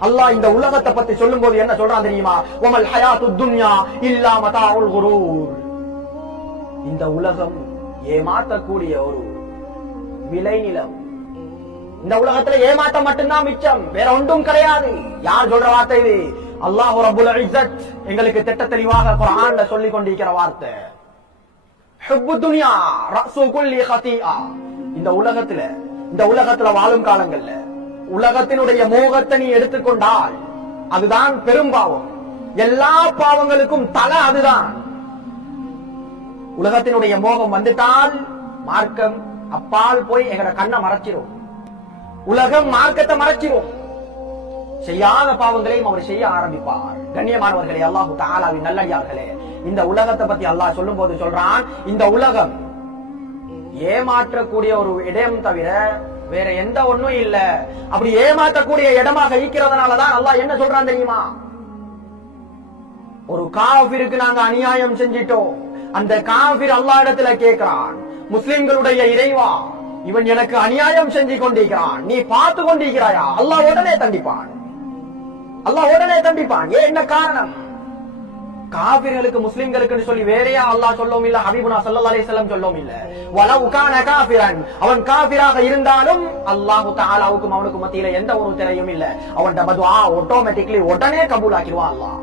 அல்லாஹ் இந்த உலகத்தை பத்தி சொல்லும் போது என்ன சொல்றான் தெரியுமா? உமல் ஹயாத்து துன்யா இல்லா மதாவுல் குரூர். இந்த உலகம் ஏமாற்றக்கூடிய ஒரு விளைநிலம் இந்த உலகத்துல ஏமாற்றம் மட்டும்தான் மிச்சம். வேற ஒன்றும் கிடையாது. யார் சொல்ற வார்த்தை இது? அல்லாஹ் ரபுல் இஸ்ஸத் எங்களுக்கு திட்ட தெளிவாக குர்ஆன்ல சொல்லி கொண்டிருக்கிற வார்த்தை. ஹுப்பு துன்யா ரசு குல்லி ஹதீஆ இந்த உலகத்துல இந்த உலகத்துல வாழும் காலங்கள்ல உலகத்தினுடைய மோகத்தை நீ எடுத்துக்கொண்டால் அதுதான் பெரும் பாவம். எல்லா பாவங்களுக்கும் தலை அதுதான். உலகத்தினுடைய மோகம் வந்துட்டால் மார்க்கம் அப்பால் போய் எங்கட கண்ணை மறைச்சிரும். உலகம் மார்க்கத்தை மறைச்சிரும். செய்யாத பாவங்களையும் அவர் செய்ய ஆரம்பிப்பார். கண்ணியமானவர்களே அல்லாஹு தாலாவின் நல்லடியார்களே இந்த உலகத்தை பத்தி அல்லாஹ் சொல்லும் போது சொல்றான் இந்த உலகம் ஏமாற்றக்கூடிய ஒரு இடம் தவிர வேற எந்த ஒண்ணும் இல்ல. அப்படி ஏமாற்றக்கூடிய இடமாக இருக்கிறதுனாலதான் அல்லாஹ் என்ன சொல்றான் தெரியுமா? ஒரு காபிருக்கு நாங்க அநியாயம் செஞ்சிட்டோம். அந்த காபிர் அல்லா இடத்துல கேட்கிறான் முஸ்லிம்களுடைய இறைவா இவன் எனக்கு அநியாயம் செஞ்சு கொண்டிருக்கிறான். நீ பார்த்து கொண்டிருக்கிறாயா? அல்லாஹ் உடனே தண்டிப்பான். அல்லாஹ் உடனே தண்டிப்பான். ஏன் என்ன காரணம்? காபிர்களுக்கு முஸ்லிம்களுக்கு சொல்லி வேறையா அல்லாஹ் சொல்லவும் இல்ல ஹபீபுனா சல்லா அலி வஸல்லம் சொல்லவும் இல்ல. வலவ் கான காபிரன் அவன் காபிராக இருந்தாலும் அல்லாஹ் தாலாவுக்கும் அவனுக்கு மத்தியில எந்த ஒரு திரையும் இல்ல. அவன் டபதுவா ஆட்டோமேட்டிக்லி உடனே கபூல் ஆக்கிடுவான் அல்லாஹ்.